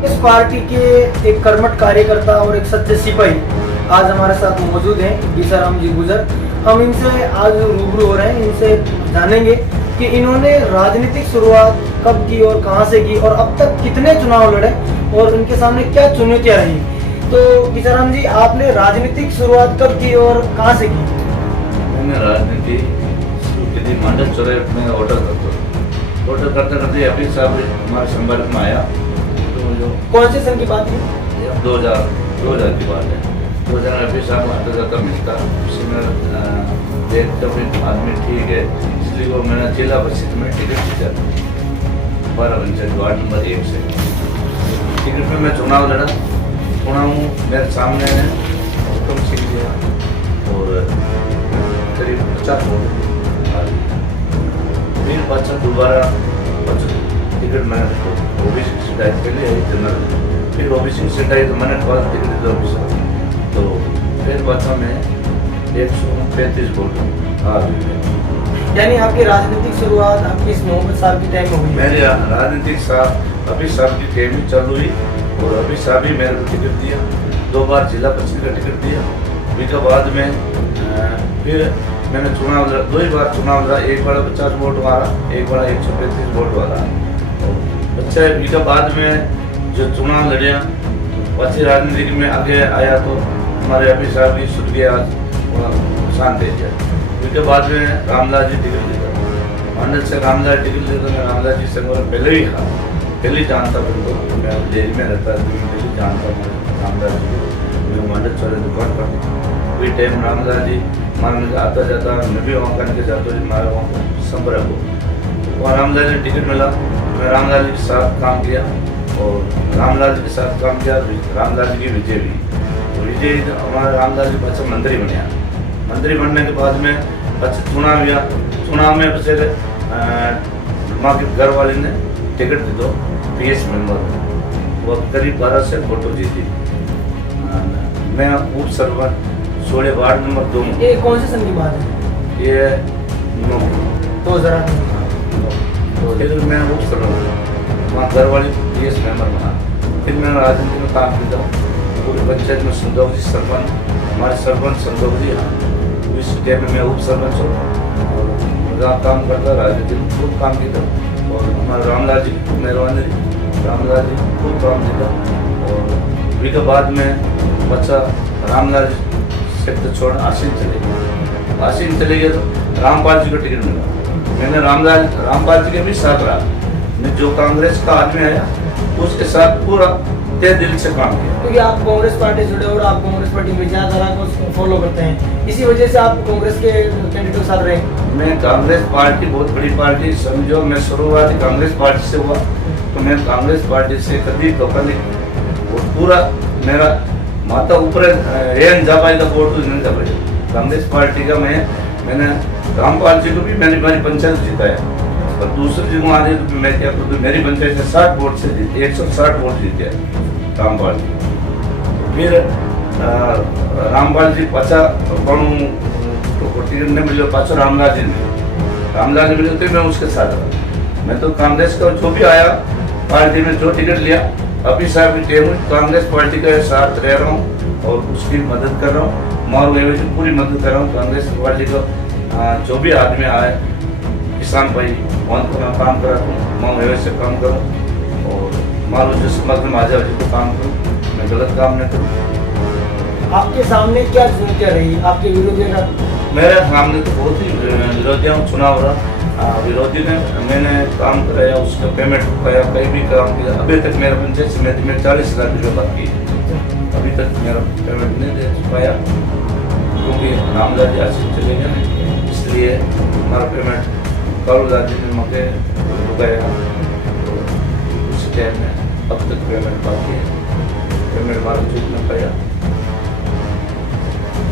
इस पार्टी के एक कर्मठ कार्यकर्ता और एक सच्चे सिपाही आज हमारे साथ मौजूद हैं, गीसाराम जी गुजर। हम इनसे आज रूबरू हो रहे हैं, इनसे जानेंगे कि इन्होंने राजनीतिक शुरुआत कब की और कहां से की और अब तक कितने चुनाव लड़े और उनके सामने क्या चुनौतियां रही। तो गीसाराम जी, आपने राजनीतिक शुरुआत कब की और कहां से की? मैंने राजनीति शुरू की थी मंडल चौराहे में ऑर्डर करते करते अभी साहब हमारे संपर्क में आया। तो जो कौन से सन की बात है? 2000 की बात है। 2000 में अभी साहब आता जाता मिलता, उससे मैं देखता भी आदमी ठीक है, इसलिए वो मैंने जिला परिषद में टिकट जीता 12 पंचायत वार्ड नंबर 1 से। टिकट में मैं चुनाव लड़ा, मेरे सामने हुक्म सिंह दिया और करीब 50 वोट। फिर बच्चा दोबारा टिकट मैंने ओबीसी सीटाई के लिए जनरल, फिर ओबीसी सीटाई तो मैंने कॉल टिकट दिया ऑफिसर, तो फिर बच्चा में 135 वोट आ गई। यानी आपकी राजनीतिक शुरुआत आपकी इस मोहम्मद साहब की टाइम में हुई? मेरी राजनीतिक साहब अभी साहब की टाइम ही चालू हुई और अभी साहब ही मेरे को टिकट दिया, 2 बार जिला परिषद का टिकट दिया। उसके बाद में फिर मैंने चुनाव लड़ा, 2 ही बार चुनाव लड़ा, एक बार 50 वोट वाला, एक बार 135 वोट वाला। अच्छा, इसके बाद में जो चुनाव लड़िया अच्छी राजनीति में आगे आया तो हमारे अभी साहब की सुध गया शान दे दिया। उसके बाद में रामलाल जी टिकट लेकर मंडल से रामलाल टिकट लेकर मैं रामलाल जी से पहले ही था, पहले जानता बिल्कुल, मैं जेल में रहता पहले जानता रामलाल जी को। मैं मंडल चौराहे दुकान पर वही टाइम रामलाल जी मारने का आता जाता, मैं भी वहाँ करने के जाता जी मारा वहाँ संपर्क हो। वहाँ रामलाल जी टिकट मिला, मैं रामलाल जी के साथ काम किया और रामलाल जी के साथ काम किया। रामलाल जी की विजय हुई, तो विजय हमारा रामलाल जी बच्चा मंत्री बनया। मंत्री बनने के बाद में बच्चा चुनाव हुआ, चुनाव में बच्चे माँ के घर वाले ने टिकट दे दो PS मेंबर, वो करीब 12 से फोटो जीती। मैं उप सरपंच सोड़े वार्ड नंबर 2 में। ये कौन से सन की बात है? ये 9 2008 में। फिर मैं उप सरपंच वहाँ घर वाले PS मेंबर बना। फिर मैंने राजनीति में काम किया, पूरी पंचायत में संदोख जी सरपंच, हमारे सरपंच संदोख जी, इस टाइम में मैं उप सरपंच हूँ और काम करता, राजनीति में खूब काम किया और हमारे रामलाल जी खूब मेहरबानी, रामलाल जी खूब काम किया। और उसके बाद में बच्चा रामलाल जी से तो छोड़ आशीन चले गए तो रामपाल जी को टिकट मिला। मैंने रामपाल जी के भी साथ रहा, मैं जो कांग्रेस का आदमी आया उसके साथ पूरा तय दिल से काम किया। क्योंकि आप कांग्रेस पार्टी जुड़े और आप कांग्रेस पार्टी की विचारधारा को फॉलो करते हैं, इसी वजह से आप कांग्रेस के कैंडिडेट के साथ रहे। मैं कांग्रेस पार्टी बहुत बड़ी पार्टी समझो, मैं शुरुआत कांग्रेस पार्टी से हुआ, तो मैं कांग्रेस पार्टी से कभी धोखा नहीं, वो पूरा मेरा माता ऊपर जा पाएगा वोट तो नहीं जा पाएगा। कांग्रेस पार्टी का मैंने रामपाल जी को भी मैंने मेरी पंचायत जिताया और दूसरी जगह आ रही तो मैं क्या करूँ, मेरी पंचायत से 60 वोट से जीती, 160 वोट जीते रामपाल जी। फिर रामपाल जी 50 टिकट नहीं मिले, 5 रामलाल जी मिले तो मैं उसके साथ रहा। मैं तो कांग्रेस का जो भी आया पार्टी में जो टिकट लिया, अभी साहब की टेम कांग्रेस पार्टी के साथ रह रहा हूँ और उसकी मदद कर रहा हूँ, माल लेवल की पूरी मदद कर रहा हूँ। कांग्रेस पार्टी को जो भी आदमी आए, किसान भाई वहाँ काम करा हूँ, माल लेवल से काम करूँ और मालूम जिस मत में माजा जी को काम करूँ, मैं गलत काम नहीं करूँ। आपके सामने क्या चुनौतियाँ रही आपके विरोधी का? मेरे सामने तो बहुत ही विरोधियों चुनाव रहा, विरोधी ने मैंने काम कराया, उसका पेमेंट रुकाया, कहीं भी काम किया। अभी तक मेरा पंचायत समिति में 40 लाख रुपये बाकी है, अभी तक मेरा पेमेंट नहीं दे पाया क्योंकि रामलाल जी आशीष चले गए, इसलिए हमारा पेमेंट कालूलाल जी ने मौके रुकाया। उस टाइम में अब तक पेमेंट बाकी है, पेमेंट हमारा चूक न पाया।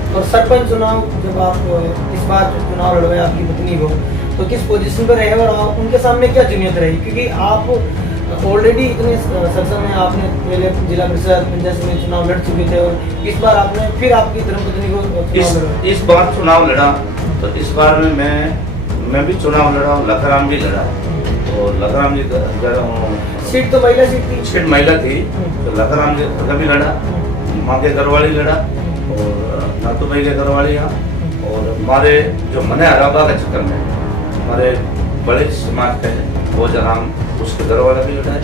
और सरपंच चुनाव जब आप इस बार चुनाव लड़वाए आपकी पत्नी को, तो किस पोजीशन पर रहे और उनके सामने क्या चुनौती रही? क्योंकि आप ऑलरेडी इतने सक्षम हैं, आपने पहले जिला परिषद पंचायत में चुनाव लड़ चुके थे और इस बार आपने फिर आपकी धर्मपत्नी को इस बार चुनाव लड़ा, तो इस बार में मैं भी चुनाव लड़ा, लखराम भी लड़ा और लखराम जी सीट तो महिला सीट थी। सीट महिला थी, तो लताराम का भी लड़ा, माँ के घरवाली लड़ा और नातू भाई के घरवाली यहाँ, और हमारे जो मने हराबा के चक्कर में हमारे बड़े समाज के हैं वो जराम उसके घरवाला भी लड़ा है,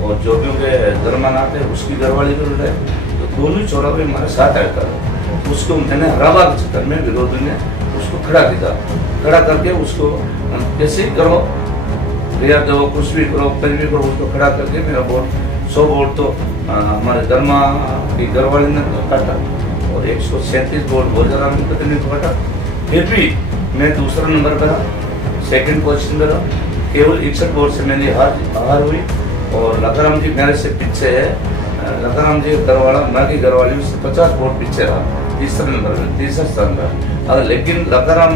और जो भी उनके धर्मान आते हैं उसकी घरवाली भी लड़ा है। तो दोनों चौरा भी हमारे साथ आया था। उसको मैंने हराबा के चक्कर में विरोधी ने उसको खड़ा किया, खड़ा करके उसको कैसे ही करो भैया दो कुछ भी करो कहीं भी करो, उसको खड़ा करके मेरा वोट 100 वोट तो हमारे धर्मा की घरवाली ने काटा और 137 वोट भोजराम ने प्रतिनिधित्व काटा। फिर भी मैं दूसरा नंबर पर रहा, सेकंड पोजीशन पर रहा। केवल 61 वोट से मेरी हार हुई, और लताराम जी मेरे से पीछे है। लताराम जी घरवाला मैं की घरवाली से 50 वोट पीछे रहा, तीसरा नंबर में, तीसरा स्थान पर। और लेकिन लताराम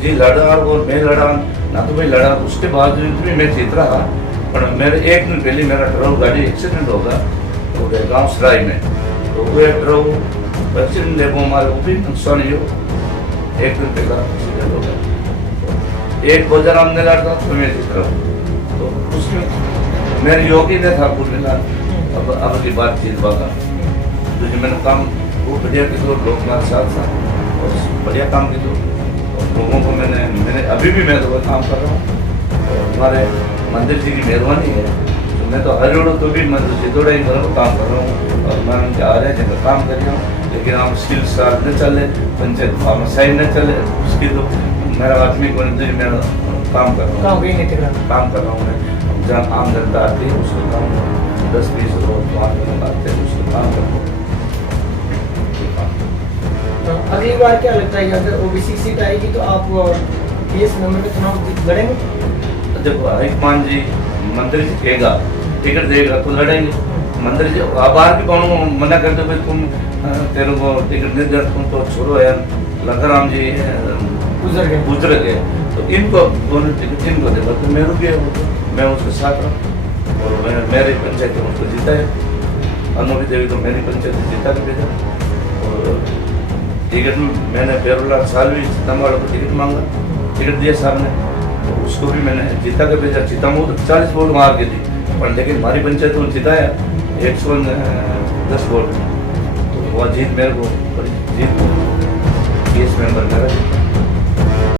जी लड़ा और मैं लड़ा, ना तो भाई लड़ा, उसके बाद भी मैं जीत रहा। पर मेरे एक दिन पहले मेरा ड्राइव गाड़ी एक्सीडेंट होगा तो गाँव सराय में, तो वो ड्राइव एक्सीडेंट देखो हमारे वो भी नुकसान ही हो, एक दिन पहला एक्सीडेंट होगा। एक भोजराम ने लड़ा तो मैं जीत रहा हूँ, तो उसमें मेरी योगी ने था पूर्व अब की बात चीज पागा, तो जो मैंने काम वो बढ़िया की तो लोग मेरे साथ साथ और बढ़िया काम की तो लोगों को मैंने अभी भी मैं तो काम कर रहा हूँ, और हमारे मंदिर जी की मेहरबानी है। तो मैं तो हर जोड़ो तो भी मंदिर जी थोड़ा ही काम कर रहा हूँ, और मैं उनके आ रहे हैं जिनका काम कर रहा हूँ। लेकिन आप स्किल साथ न चले, पंचायत सही न चले, उसकी तो मेरा आदमी को मैं काम कर रहा हूँ, काम कर रहा हूँ मैं। जहाँ आम जनता आती है उसको काम 10-20 लोग 5 लोग आते हैं उसको काम कर रहा हूँ। अगली बार क्या लगता है अगर ओबीसी सीट आएगी तो आप पीएस नंबर में चुनाव लड़ेंगे? देखो हाईकमान जी मंत्री जी कहेगा टिकट देगा तो लड़ेंगे। मंत्री जी बाहर भी कौन मना करते भाई तुम तेरे को टिकट नहीं दे, तुम तो छोड़ो यार, लताराम जी गुजर गए, तो इनको दोनों टिकट इनको देगा तो मैं रुक गया, मैं उसके साथ रहा और मैं मेरी पंचायत में उसको जीता है। अनुभी देवी तो मेरी पंचायत जीता के भेजा, और टिकट मैंने बेरोला सालवी सीतामढ़ी को टिकट मांगा, टिकट दिया साहब ने, तो उसको भी मैंने जीता के भेजा। सीतामढ़ी तो 40 वोट मार गई थी, पर लेकिन हमारी पंचायत को जिताया 110 वोट, तो वह जीत मेरे को बड़ी जीत, केस मेंबर मेरा जीता।